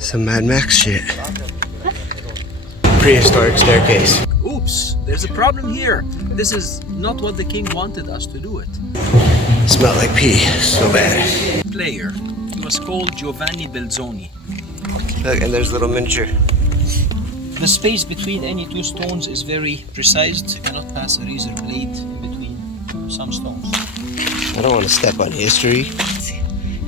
Some Mad Max shit. Prehistoric staircase. Oops, there's a problem here. This is not what the king wanted us to do it. Smelled like pee, so bad. Player. He was called Giovanni Belzoni. Look, and there's a little miniature. The space between any two stones is very precise. You cannot pass a razor blade in between some stones. I don't want to step on history.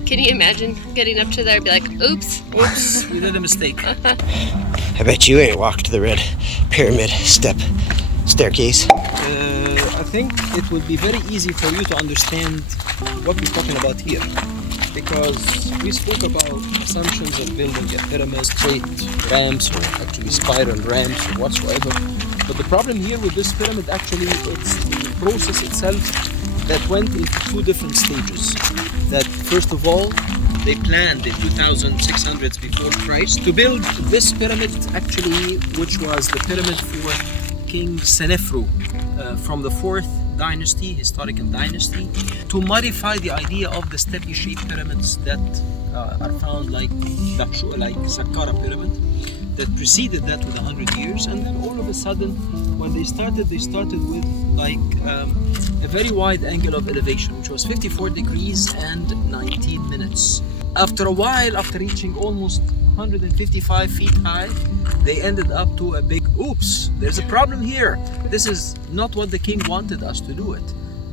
Can you imagine getting up to there and be like, oops? Oops, we did a mistake. I bet you ain't walked the red pyramid staircase. I think it would be very easy for you to understand what we're talking about here, because we spoke about assumptions of building a pyramid, straight ramps or actually spiral ramps or whatsoever. But the problem here with this pyramid, actually, it's the process itself that went into two different stages. That first of all, they planned in 2600s before Christ to build this pyramid, actually, which was the pyramid for King Senefru from the 4th dynasty, historical dynasty, to modify the idea of the steppy-shaped pyramids that are found like Saqqara pyramid that preceded that with 100 years. And then all of a sudden, when they started with like a very wide angle of elevation, which was 54 degrees and 19 minutes. After a while, after reaching almost 155 feet high, they ended up to a big oops, there's a problem here. This is not what the king wanted us to do it.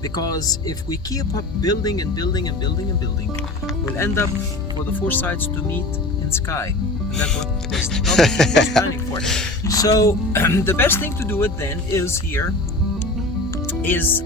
Because if we keep up building and building and building and building, we'll end up for the four sides to meet in sky. And that's what was not what he was planning for. So the best thing to do it then is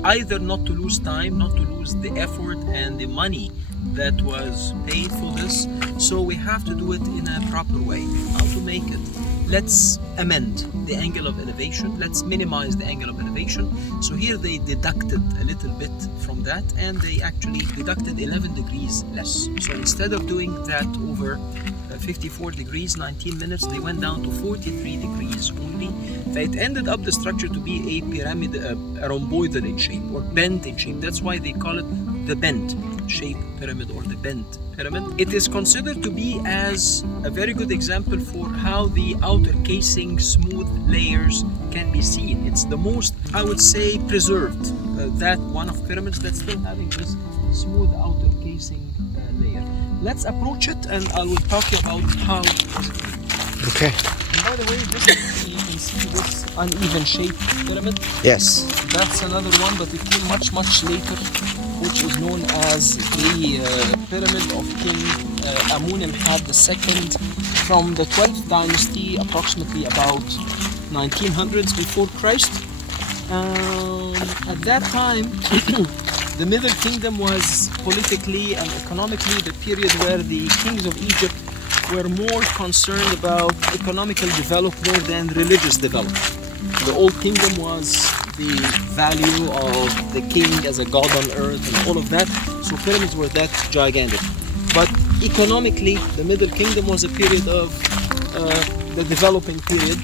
either not to lose time, not to lose the effort and the money that was paid for this. So we have to do it in a proper way. How to make it? Let's amend the angle of elevation. Let's minimize the angle of elevation. So here they deducted a little bit from that, and they actually deducted 11 degrees less. So instead of doing that over 54 degrees, 19 minutes, they went down to 43 degrees only. It ended up the structure to be a pyramid, a rhomboidal in shape, or bent in shape. That's why they call it the bent shape pyramid or the bent pyramid. It is considered to be as a very good example for how the outer casing smooth layers can be seen. It's the most, I would say, preserved, that one of pyramids that's still having this smooth outer casing layer. Let's approach it and I will talk about how it is. Okay. And by the way, this is, you can see this uneven shaped pyramid. Yes. That's another one, but it came much later, which is known as the pyramid of King Amun-al-Had II from the 12th dynasty, approximately about 1900s before Christ. At that time, the Middle Kingdom was politically and economically the period where the kings of Egypt were more concerned about economical development than religious development. The Old Kingdom was the value of the king as a god on earth and all of that, so pyramids were that gigantic. But economically, the Middle Kingdom was a period of the developing period.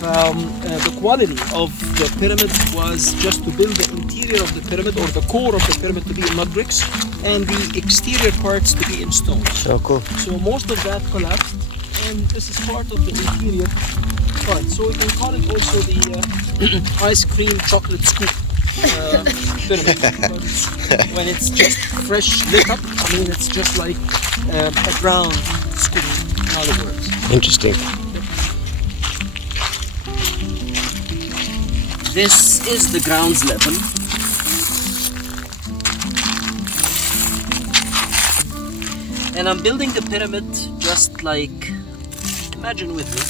The quality of the pyramid was just to build the interior of the pyramid, or the core of the pyramid, to be in mud bricks, and the exterior parts to be in stone. So cool. So most of that collapsed, and this is part of the interior part. So we can call it also the ice cream chocolate scoop pyramid. When it's just fresh lit up, I mean, it's just like a brown scoop, in other words. Interesting. This is the ground level. And I'm building the pyramid just like, imagine with me.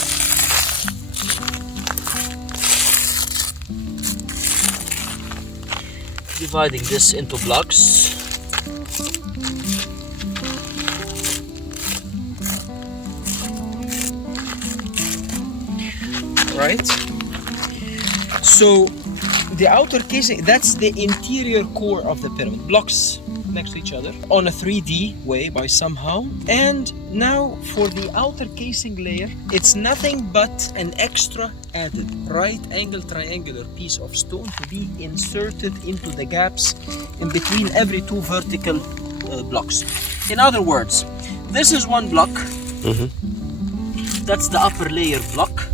Dividing this into blocks. Right? So the outer casing, that's the interior core of the pyramid. Blocks next to each other on a 3D way by somehow. And now for the outer casing layer, it's nothing but an extra added right angle triangular piece of stone to be inserted into the gaps in between every two vertical blocks. In other words, this is one block. that's the upper layer block.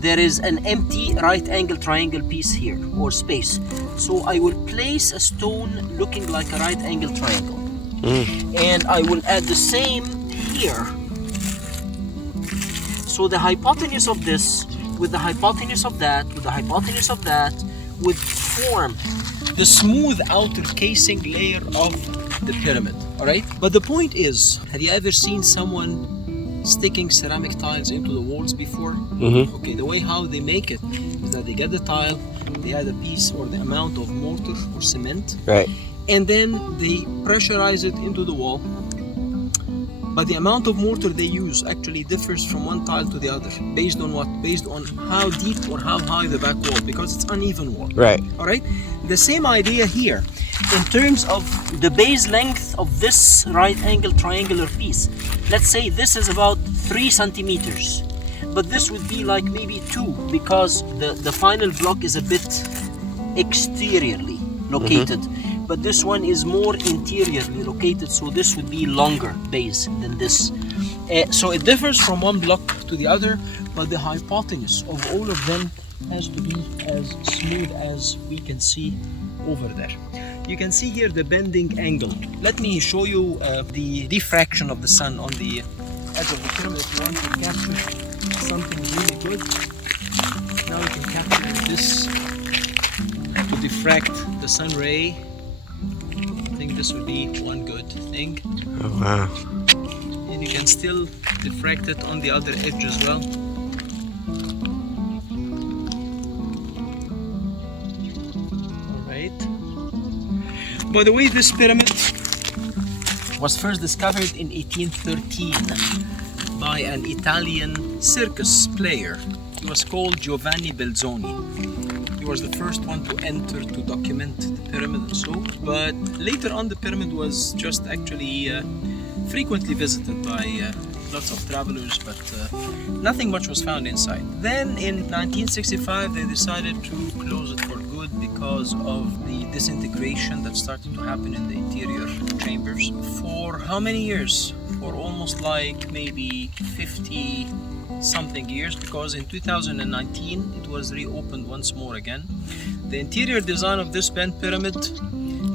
There is an empty right angle triangle piece here, or space. So I will place a stone looking like a right angle triangle. And I will add the same here. So the hypotenuse of this, with the hypotenuse of that, with the hypotenuse of that, would form the smooth outer casing layer of the pyramid, all right? But the point is, have you ever seen someone sticking ceramic tiles into the walls before? Okay, the way how they make it is that they get the tile, they add a piece or the amount of mortar or cement, Right. and then they pressurize it into the wall. But the amount of mortar they use actually differs from one tile to the other. Based on what? Based on how deep or how high the back wall, because it's uneven wall. Right. All right. The same idea here, in terms of the base length of this right angle triangular piece. Let's say this is about 3 centimeters, but this would be like maybe 2, because the final block is a bit exteriorly located. But this one is more interiorly located, so this would be longer base than this. So it differs from one block to the other, but the hypotenuse of all of them has to be as smooth as we can see over there. You can see here the bending angle. Let me show you the diffraction of the sun on the edge of the pyramid. If you want to capture something really good, now you can capture this to diffract the sun ray. I think this would be one good thing. Oh, wow. And you can still diffract it on the other edge as well. Alright. By the way, this pyramid was first discovered in 1813 by an Italian circus player. He was called Giovanni Belzoni. He was the first one to enter to document the pyramid and so. But later on, the pyramid was just actually frequently visited by lots of travelers, but nothing much was found inside. Then in 1965, they decided to close it for good because of the disintegration that started to happen in the interior chambers. For how many years? For almost like maybe 50 something years, because in 2019 it was reopened once more again. The interior design of this bent pyramid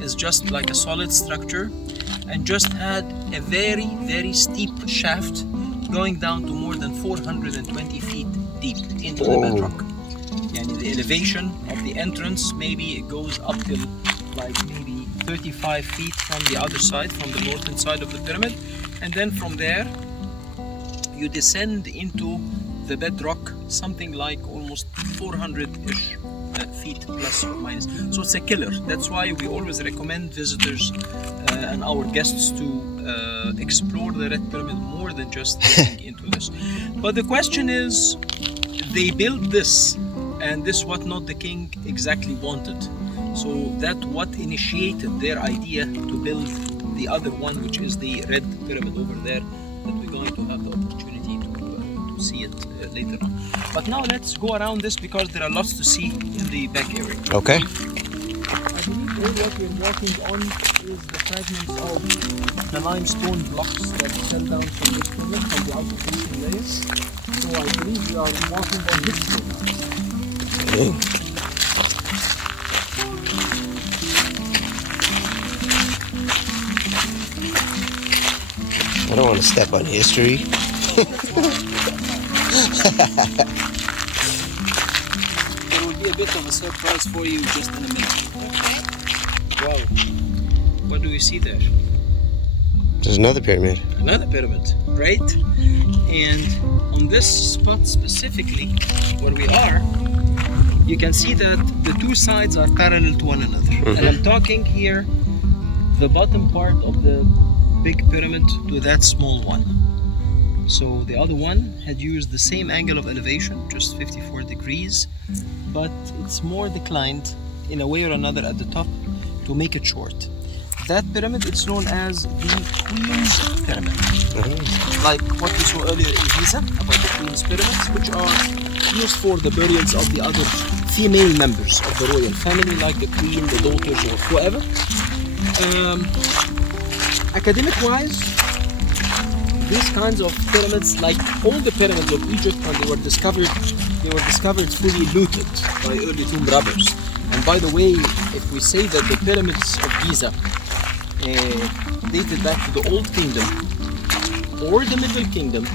is just like a solid structure and just had a very steep shaft going down to more than 420 feet deep into the bedrock. And the elevation of the entrance, maybe it goes up till like maybe 35 feet from the other side, from the northern side of the pyramid, and then from there you descend into the bedrock something like almost 400-ish feet plus or minus. So it's a killer. That's why we always recommend visitors and our guests to explore the Red Pyramid more than just getting into this. But the question is, they built this, and this what not the king exactly wanted. So that what initiated their idea to build the other one, which is the Red Pyramid over there, that we're going to have the opportunity to see it later on. But now let's go around this because there are lots to see in the back area. Okay. I believe all what we're walking on is the fragments of the limestone blocks that fell down from this pyramid, from the outer facing layers. So I believe we are walking on this floor now. I don't want to step on history. There will be a bit of a surprise for you just in a minute. Wow. What do you see there? There's another pyramid. Another pyramid, right? And on this spot specifically, where we are, you can see that the two sides are parallel to one another. And I'm talking here the bottom part of the big pyramid to that small one. So the other one had used the same angle of elevation, just 54 degrees, but it's more declined in a way or another at the top to make it short. That pyramid, it's known as the Queen's Pyramid. Like what we saw earlier in Giza about the Queen's Pyramids, which are used for the burials of the other female members of the royal family, like the Queen, the daughters, or whoever. Academic-wise, these kinds of pyramids, like all the pyramids of Egypt when they were discovered fully looted by early tomb robbers. And by the way, if we say that the pyramids of Giza dated back to the Old Kingdom or the Middle Kingdom,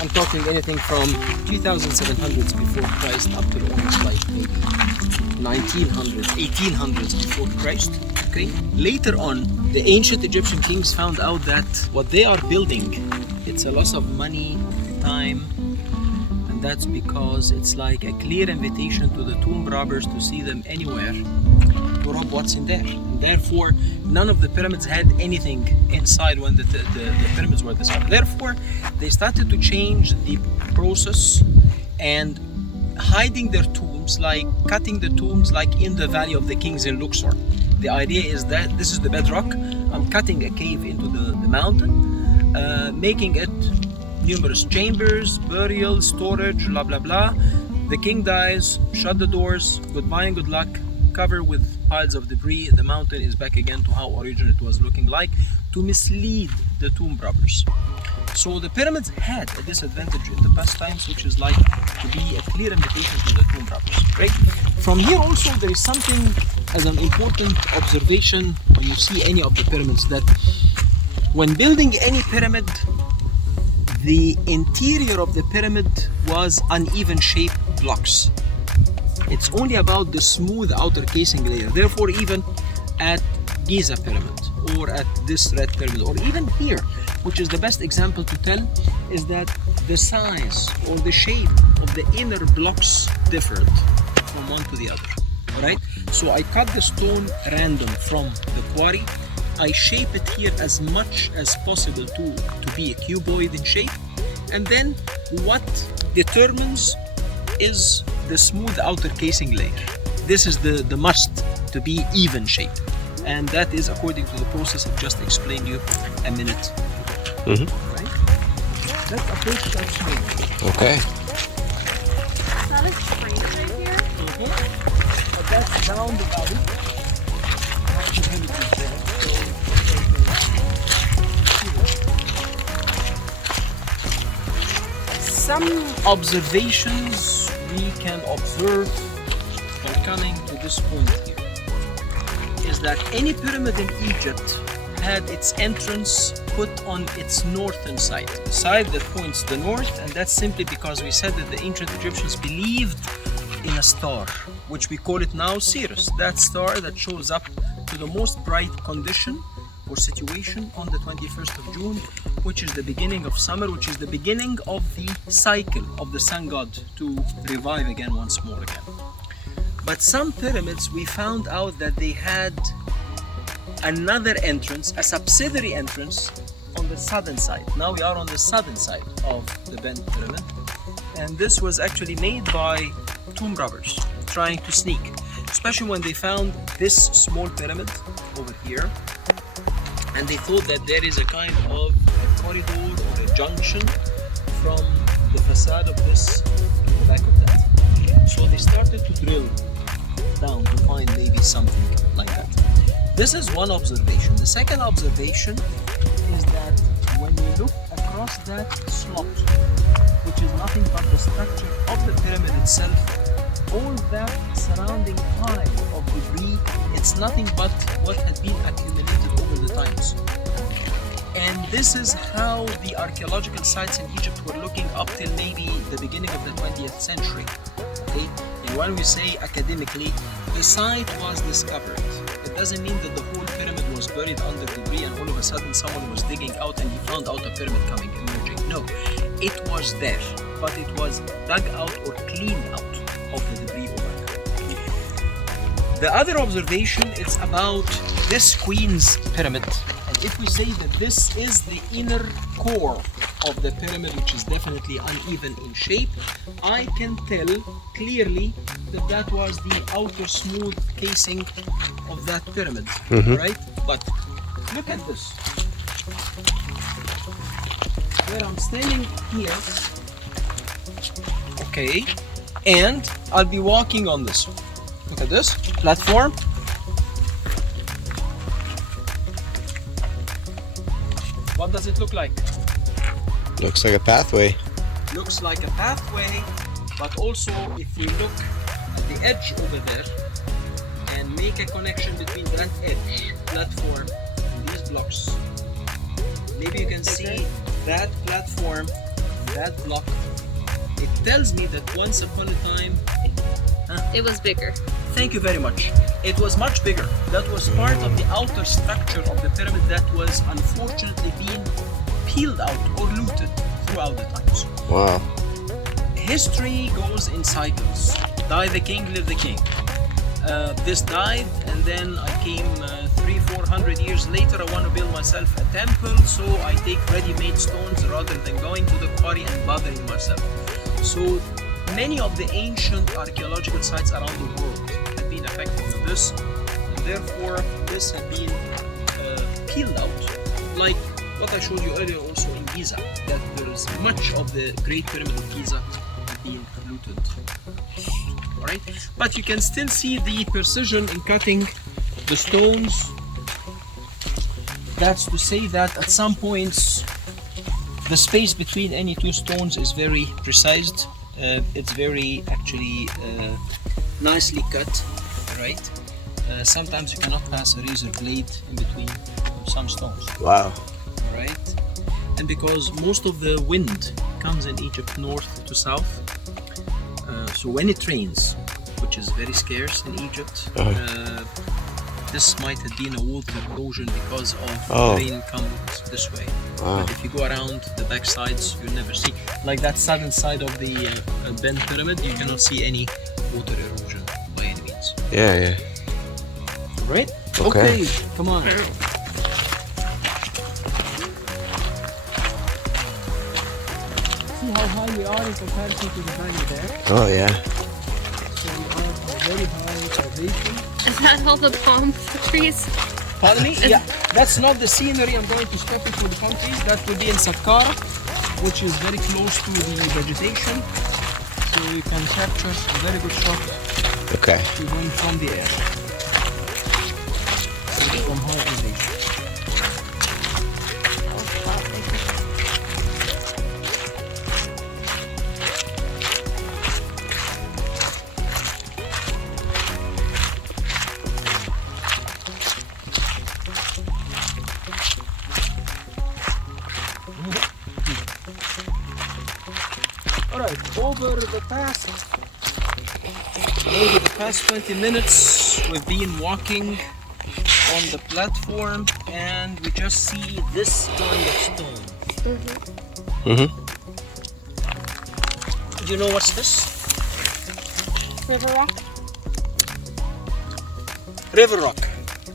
I'm talking anything from 2700s before Christ up to almost like maybe 1900s, 1800s before Christ. Okay. Later on, the ancient Egyptian kings found out that what they are building, it's a loss of money, time, and that's because it's like a clear invitation to the tomb robbers to see them anywhere to rob what's in there. And therefore, none of the pyramids had anything inside when the pyramids were discovered. Therefore, they started to change the process and hiding their tombs, like cutting the tombs like in the Valley of the Kings in Luxor. The idea is that this is the bedrock, I'm cutting a cave into the mountain, making it numerous chambers, burial, storage, blah blah blah. The king dies, shut the doors, goodbye and good luck, cover with piles of debris, the mountain is back again to how originally it was looking like, to mislead the tomb robbers. So the pyramids had a disadvantage in the past times, which is like to be a clear invitation to the tomb robbers. Right? From here also there is something as an important observation when you see any of the pyramids, that when building any pyramid, the interior of the pyramid was uneven shaped blocks. It's only about the smooth outer casing layer. Therefore, even at Giza pyramid or at this red pyramid or even here, which is the best example to tell, is that the size or the shape of the inner blocks differed from one to the other. Alright? So I cut the stone random from the quarry. I shape it here as much as possible to be a cuboid in shape. And then what determines is the smooth outer casing layer. This is the must to be even shape. And that is according to the process I just explained you a minute. Mm-hmm. Right? Let's approach that smooth. Okay. Is that a spring right here? Mm-hmm. But that's down the valley. That's the heritage there. Some observations we can observe by coming to this point here is that any pyramid in Egypt had its entrance put on its northern side, the side that points the north, and that's simply because we said that the ancient Egyptians believed in a star, which we call it now Sirius, that star that shows up to the most bright condition or situation on the 21st of June, which is the beginning of summer, which is the beginning of the cycle of the sun god to revive again once more again. But some pyramids we found out that they had another entrance, a subsidiary entrance on the southern side. Now we are on the southern side of the bent pyramid, and this was actually made by tomb robbers trying to sneak, especially when they found this small pyramid over here, and they thought that there is a kind of a corridor or a junction from the facade of this to the back of that. So they started to drill down to find maybe something like that. This is one observation. The second observation is that when you look across that slot, which is nothing but the structure of the pyramid itself, all that surrounding pile of debris, it's nothing but what had been accumulated over the times. And this is how the archaeological sites in Egypt were looking up till maybe the beginning of the 20th century. Okay? And when we say academically, the site was discovered, it doesn't mean that the whole pyramid was buried under debris and all of a sudden someone was digging out and he found out a pyramid coming, emerging. No, it was there, but it was dug out or cleaned out of the debris over there. The other observation is about this Queen's pyramid. And if we say that this is the inner core of the pyramid, which is definitely uneven in shape, I can tell clearly that that was the outer smooth casing of that pyramid, right? But look at this. Where I'm standing here, okay, and I'll be walking on this. Look at this platform. What does it look like? Looks like a pathway. Looks like a pathway, but also if we look at the edge over there and make a connection between that edge, platform, and these blocks, maybe you can see that platform, that block. It tells me that once upon a time, It was bigger. thank you very much. It was much bigger. That was part of the outer structure of the pyramid that was unfortunately being peeled out or looted throughout the times. Wow. History goes in cycles. Die the king, live the king. This died, and then I came 300-400 years later. I want to build myself a temple, so I take ready-made stones rather than going to the quarry and bothering myself. So many of the ancient archaeological sites around the world have been affected with this, and therefore this has been peeled out, like what I showed you earlier also in Giza, that there is much of the Great Pyramid of Giza being looted. Alright, but you can still see the precision in cutting the stones. That's to say that at some points the space between any two stones is very precise. It's very actually nicely cut, right? Sometimes you cannot pass a razor blade in between some stones. Wow. Right? And because most of the wind comes in Egypt north to south, so when it rains, which is very scarce in Egypt, this might have been a water erosion because of rain comes this way. But if you go around the back sides, you never see. Like that southern side of the bent pyramid, you cannot see any water erosion by any means. Yeah, yeah. Right? Okay. Come on. See how high we are in comparison to the valley there? Oh, yeah. So we are at a very high elevation. Is that all the palm trees? Pardon me? Yeah, that's not the scenery. I'm going to stop it for the palm trees. That will be in Saqqara, which is very close to the vegetation. So you can capture a very good shot Okay. even from the air. From high elevation. Alright, over the past 20 minutes we've been walking on the platform and we just see this kind of stone. Mm-hmm. Do you know what's this? River rock? River rock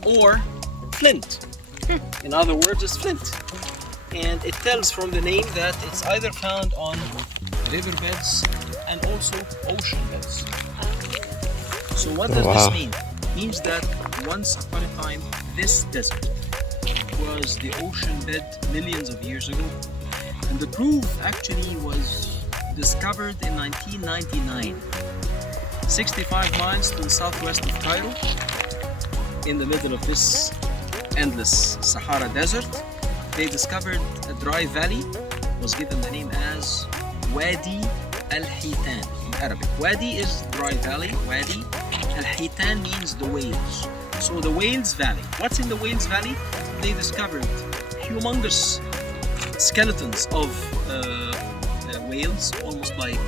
or flint. In other words, it's flint. And it tells from the name that it's either found on riverbeds and also ocean beds. So what does this mean? It means that once upon a time this desert was the ocean bed millions of years ago, and the proof actually was discovered in 1999, 65 miles to the southwest of Cairo, in the middle of this endless Sahara desert. They discovered a dry valley, was given the name as Wadi al-Hitan in Arabic. Wadi is dry valley, Wadi. Al-Hitan means the whales. So the Whales Valley. What's in the Whales Valley? They discovered humongous skeletons of whales, almost like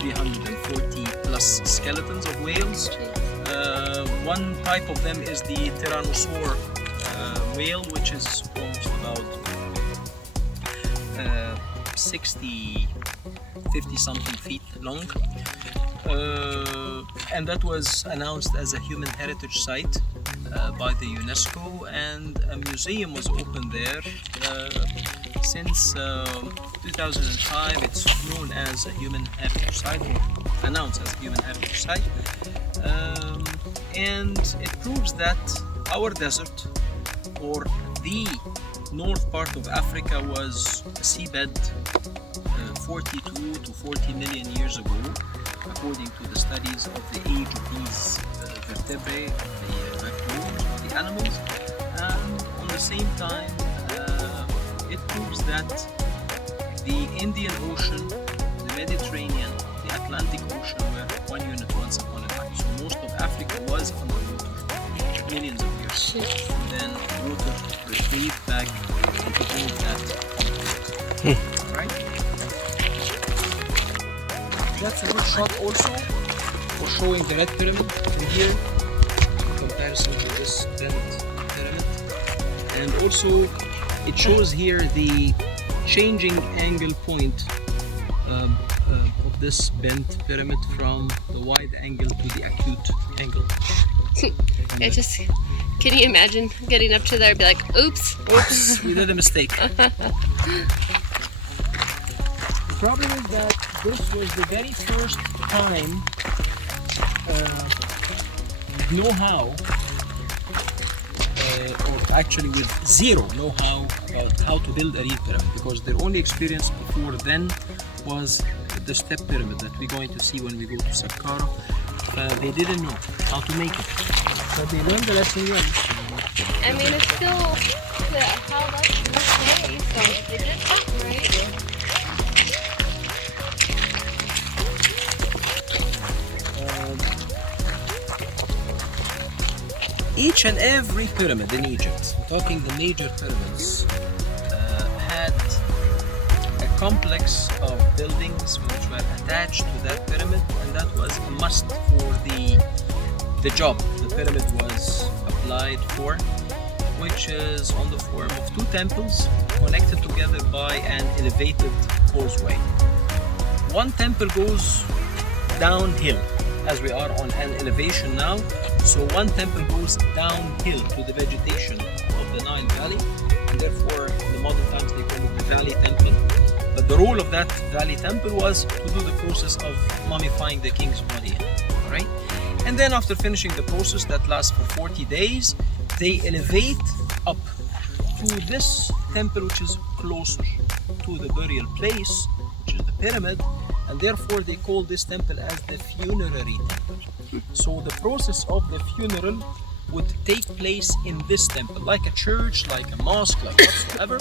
340 plus skeletons of whales. One type of them is the Tyrannosaur whale, which is almost about 50 something feet long. And that was announced as a human heritage site by the UNESCO, and a museum was opened there. Since 2005 it's known as a human heritage site, or announced as a human heritage site, and it proves that our desert, or the north part of Africa, was a seabed 42 to 40 million years ago, according to the studies of the age of these vertebrae, the backbones of the animals. And on the same time, it proves that the Indian Ocean, the Mediterranean, the Atlantic Ocean were one unit once upon a time. So most of Africa was underwater millions of years. And then water retrieved back into all that. Right? That's a good shot also for showing the red pyramid in here in comparison to this bent pyramid. And also it shows here the changing angle point of this bent pyramid from the wide angle to the acute angle. Yeah, just can you imagine getting up to there and be like, oops. Oops, we did a mistake. The problem is that this was the very first time with know-how, or actually with zero know-how about how to build a real pyramid, because their only experience before then was the step pyramid that we're going to see when we go to Sahara. They didn't know how to make it, but they learned the lesson well. I mean, it's still held up to this day, so they did something right. Each and every pyramid in Egypt, I'm talking the major pyramids, had a complex of buildings which were attached to that pyramid, and that was a must for the job the pyramid was applied for, which is on the form of two temples connected together by an elevated causeway. One temple goes downhill, as we are on an elevation now, so one temple goes downhill to the vegetation of the Nile Valley, and therefore in the modern times they call it the Valley Temple. But the role of that Valley Temple was to do the process of mummifying the king's body, right? And then after finishing the process that lasts for 40 days, they elevate up to this temple which is closer to the burial place, which is the pyramid, and therefore they call this temple as the funerary temple. So the process of the funeral would take place in this temple, like a church, like a mosque, like whatsoever.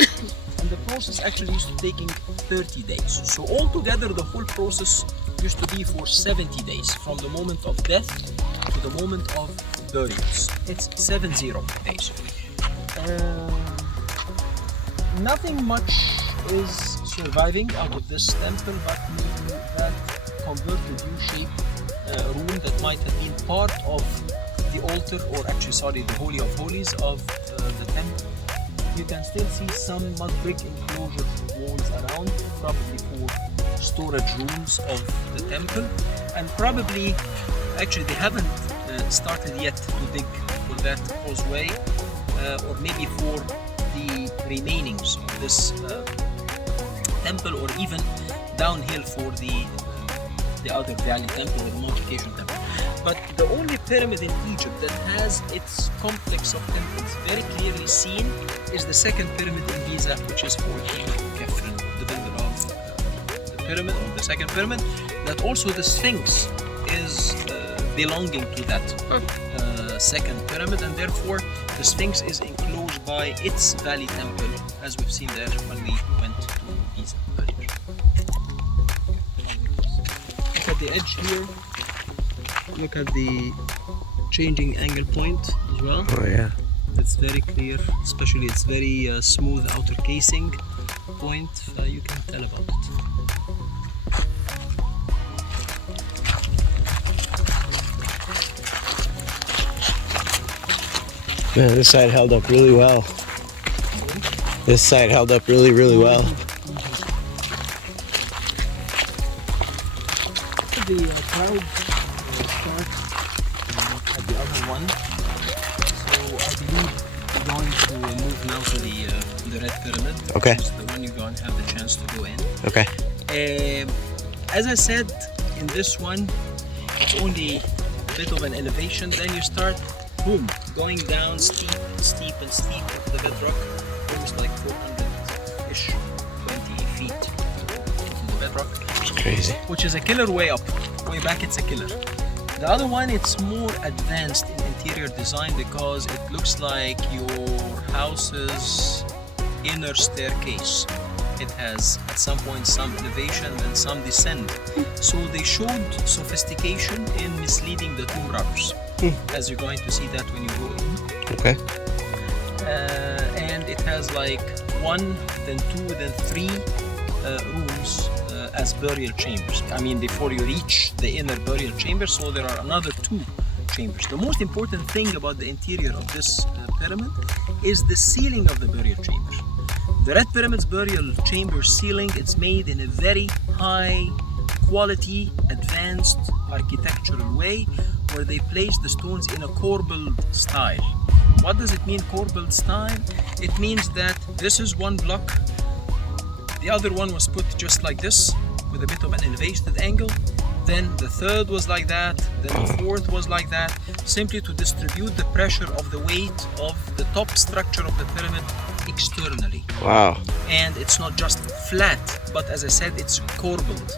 And the process actually used to taking 30 days. So altogether the whole process used to be for 70 days, from the moment of death to the moment of burials. It's 70 days. Nothing much is surviving out of this temple, but maybe that converted U-shaped room that might have been part of the altar, or actually sorry, the Holy of Holies of the temple. You can still see some mud brick enclosure walls around, probably for storage rooms of the temple, and probably actually they haven't started yet to dig for that causeway, or maybe for the remainings of this temple, or even downhill for the other valley temple or the multiplication temple. But the only pyramid in Egypt that has its complex of temples very clearly seen is the second pyramid in Giza, which is for King Khafre, the builder of the pyramid, or the second pyramid. That also the Sphinx is belonging to that second pyramid, and therefore the Sphinx is enclosed by its valley temple, as we've seen there when we went to Giza earlier. Look at the edge here. Look at the changing angle point as well. Oh yeah. It's very clear, especially its very smooth outer casing point. You can tell about it. Man, this side held up really well. This side held up really, really well. The clouds start at the other one, so I believe we're going to move now to the red pyramid, Okay. which is the one you're going to have the chance to go in. Okay. As I said, in this one, it's only a bit of an elevation, then you start, boom, going down steep and steep and steep up the bedrock, almost like 400-ish, 20 feet to the bedrock. It's crazy. Which is a killer way up. Way back it's a killer. The other one, it's more advanced in interior design because it looks like your house's inner staircase. It has at some point some elevation and some descent. So they showed sophistication in misleading the tomb robbers, as you're going to see that when you go in. Okay. And it has like 1, then 2, then 3 rooms as burial chambers. I mean, before you reach the inner burial chamber, so there are another 2 chambers. The most important thing about the interior of this pyramid is the ceiling of the burial chamber. The Red Pyramid's burial chamber ceiling, it's made in a very high quality, advanced architectural way, where they place the stones in a corbelled style. What does it mean, corbelled style? It means that this is one block, the other one was put just like this, with a bit of an elevated angle, then the third was like that, then the fourth was like that, simply to distribute the pressure of the weight of the top structure of the pyramid externally. Wow. And it's not just flat, but as I said, it's corbelled,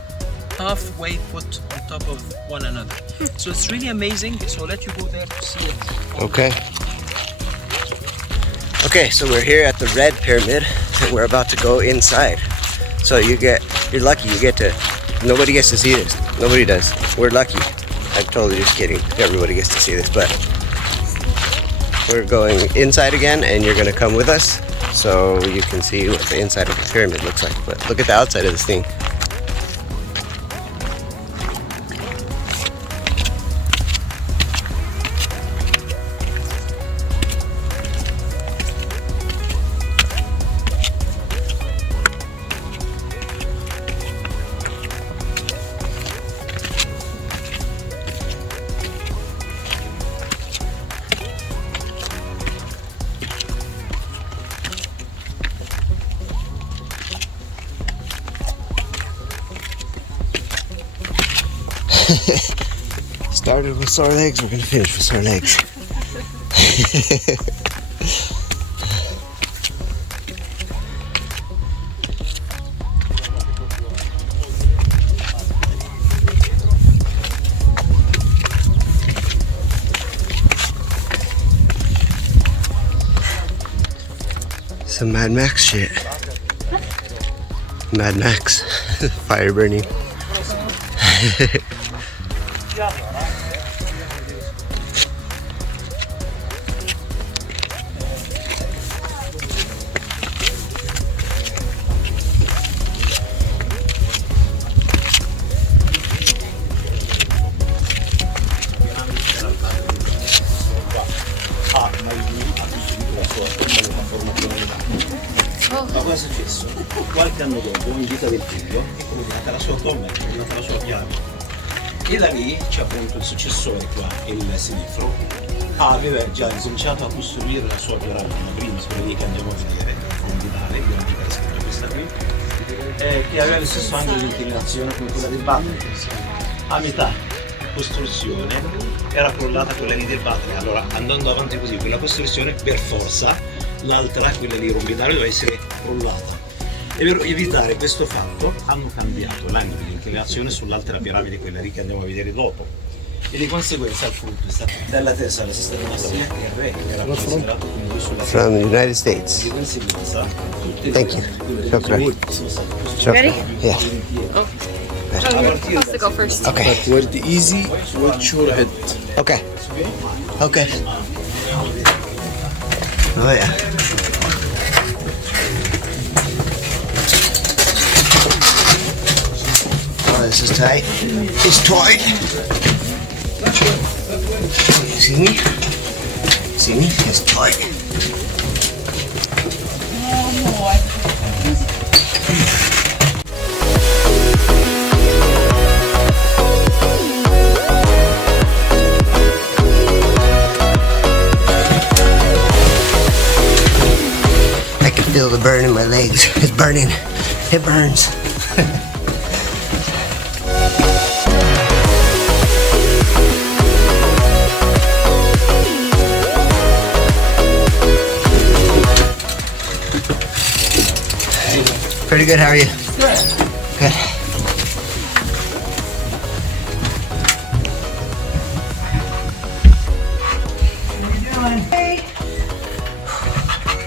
halfway put on top of one another. So it's really amazing, so I'll let you go there to see it. Okay. Okay, so we're here at the Red Pyramid and we're about to go inside. So you're lucky, you get to, nobody gets to see this. Nobody does. We're lucky. I'm totally just kidding. Everybody gets to see this, but we're going inside again and you're gonna come with us so you can see what the inside of the pyramid looks like. But look at the outside of this thing. Started with sore legs, we're gonna finish with sore legs. Some Mad Max shit. Mad Max. Fire burning. Ma cosa è successo? Qualche anno dopo, in vita del figlio, è comunicata la sua tomba, è comunicata la sua piave. E da lì c'è appunto il successore qua, il sinistro, aveva già cominciato a costruire la sua piramide, la prima, quella lì che andiamo a vedere, originale, abbiamo già scritto questa qui, che aveva lo stesso angolo di inclinazione come quella del Battery. A metà costruzione era crollata quella lì del Battery, allora andando avanti così, quella costruzione per forza, l'altra, quella lì rompidario, deve essere crollata. E per evitare questo fatto hanno cambiato l'angolo di inclinazione sull'altra piramide, quella lì che andiamo a vedere dopo. E di conseguenza il frutto è stato dalla terza alla sesta dinastia che il re era considerato come lui sulla From the United States. di conseguenza tutte Thank you. Shukran. sono state Ready? Yeah. Oh, you're supposed to go first. Okay. Word easy, watch your head. Okay. Okay. Oh yeah. Oh, this is tight. It's tight. See me? See me? It's tight. I can feel the burn in my legs. It's burning. It burns. Pretty good, how are you? Good. Good.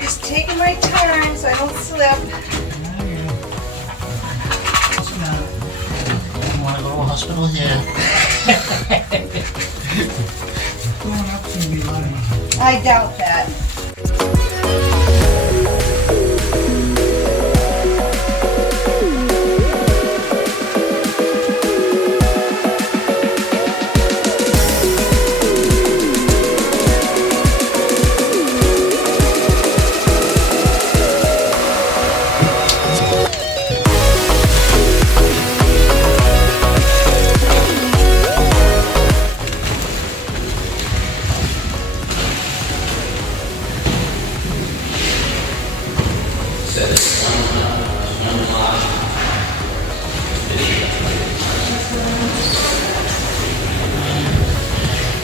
Just taking my time so I don't slip. hospital here. I doubt that.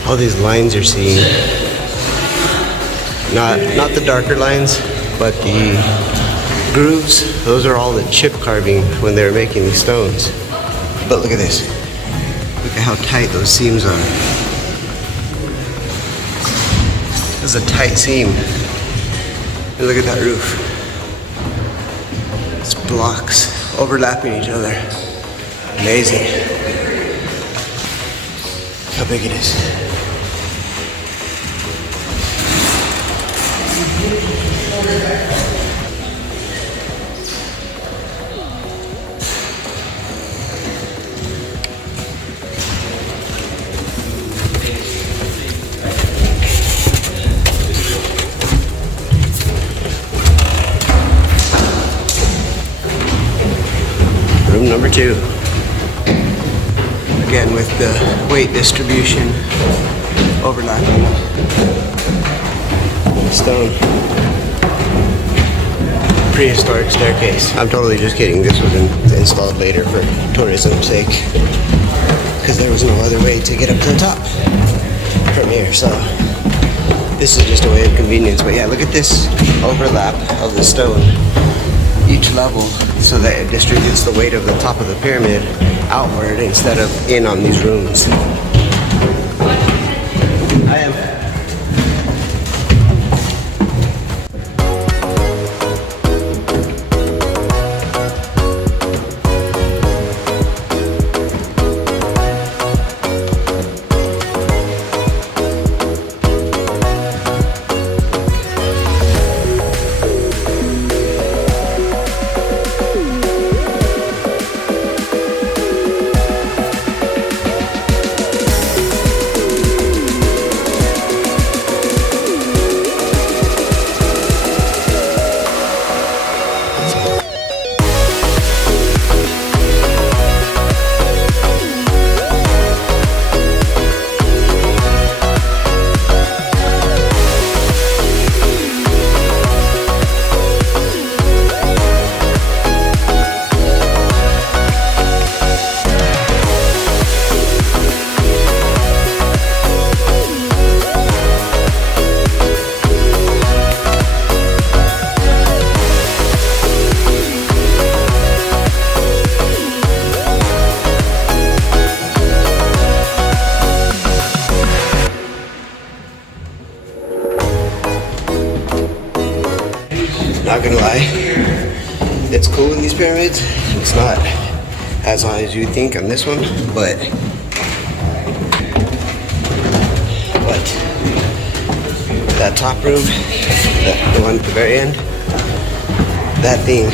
All these lines you're seeing, not the darker lines, but the grooves, those are all the chip carving when they were making these stones. But look at this. Look at how tight those seams are. This is a tight seam. And look at that roof. It's blocks overlapping each other. Amazing. Look how big it is. Room number 2. Again with the weight distribution overlapping stone. Prehistoric staircase. I'm totally just kidding. This was installed later for tourism's sake because there was no other way to get up to the top from here. So this is just a way of convenience. But yeah, look at this overlap of the stone, each level, so that it distributes the weight of the top of the pyramid outward instead of in on these rooms. I am. Not gonna lie, it's cool in these pyramids. It's not as high as you think on this one, but that top room, the one at the very end, that thing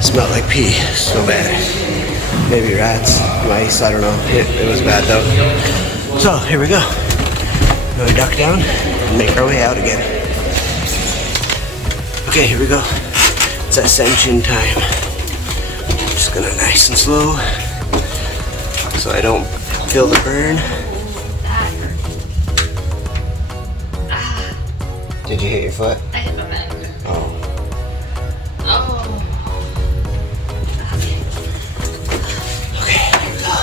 smelled like pee so bad. Maybe rats, mice, I don't know. It was bad though. So here we go. We duck down and make our way out again. Okay, here we go. It's ascension time. Just gonna nice and slow so I don't feel the burn. Did you hit your foot? I hit my back. Oh. Oh. Okay, here we go.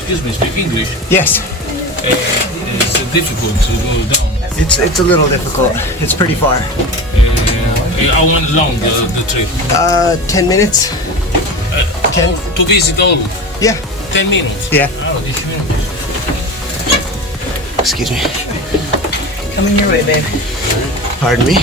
Excuse me, speak English. Yes, It's difficult to go down. it's a little difficult. It's pretty far. How long the trip? 10 minutes. 10? To visit all? Yeah. 10 minutes? Yeah. Oh, 10 minutes. Excuse me. Coming your way, babe. Pardon me.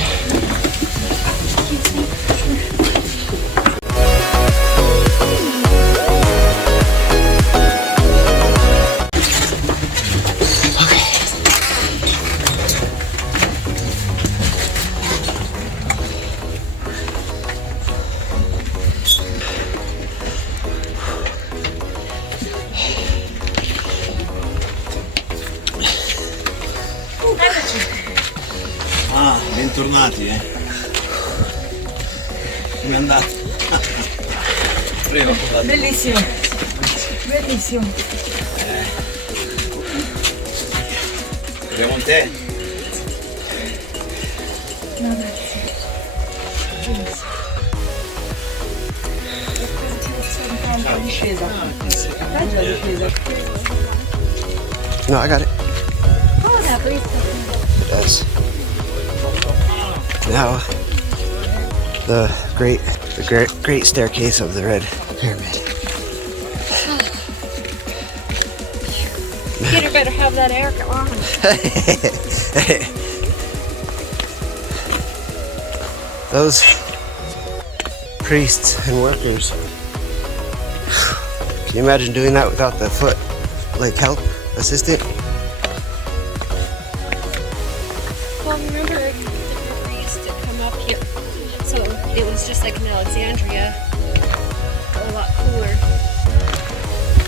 Ah, bentornati, eh. Come è andata? Prego, fondate. Bellissimo. Bellissimo. Abbiamo un tè? No, grazie. Bellissimo. Un po' di scesa. Dai la discesa. No, I got it. Oh, that please. It does. Now, the great staircase of the Red Pyramid. Peter better have that air on. Those priests and workers. Can you imagine doing that without the foot, like help, assistant? Well, remember, the river used to come up here, so it was just like in Alexandria, a lot cooler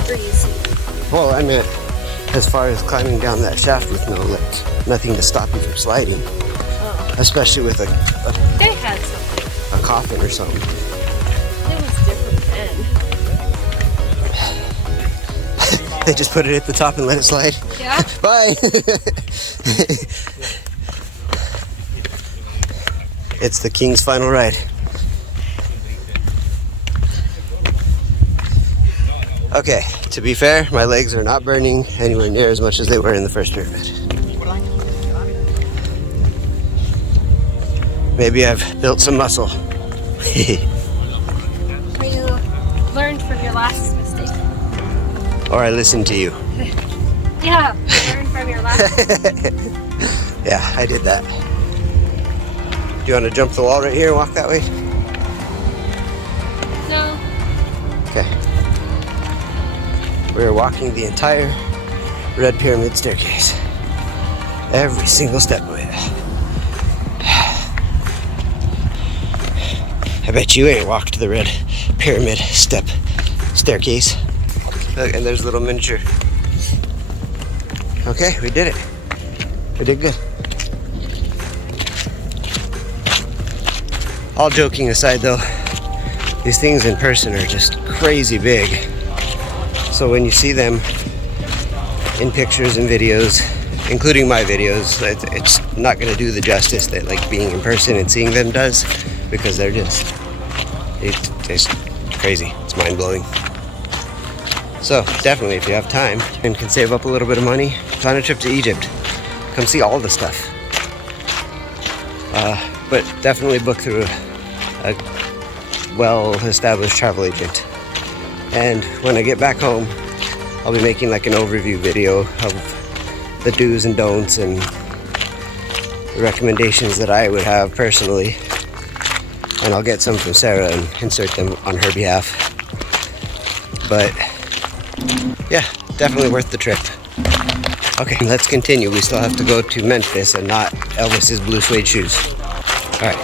breeze. Well, I meant as far as climbing down that shaft with nothing to stop you from sliding, especially with They had something. a coffin or something. It was different then. They just put it at the top and let it slide. Yeah. Bye. It's the king's final ride. Okay, to be fair, my legs are not burning anywhere near as much as they were in the first pyramid. Maybe I've built some muscle. Or you learned from your last mistake. Or I listened to you. Yeah, you learned from your last mistake. Yeah, I did that. Do you want to jump the wall right here and walk that way? No. Okay. We're walking the entire Red Pyramid staircase. Every single step of it. I bet you ain't walked the Red Pyramid staircase. Look, and there's a little miniature. Okay, we did it. We did good. All joking aside though, these things in person are just crazy big. So when you see them in pictures and videos, including my videos, it's not going to do the justice that like being in person and seeing them does, because they're just, it's crazy. It's mind-blowing. So definitely, if you have time and can save up a little bit of money, plan a trip to Egypt. Come see all the stuff. But definitely book through a well-established travel agent. And when I get back home, I'll be making like an overview video of the do's and don'ts and the recommendations that I would have personally. And I'll get some from Sarah and insert them on her behalf. But yeah, definitely worth the trip. Okay, let's continue. We still have to go to Memphis and not Elvis's blue suede shoes. All right.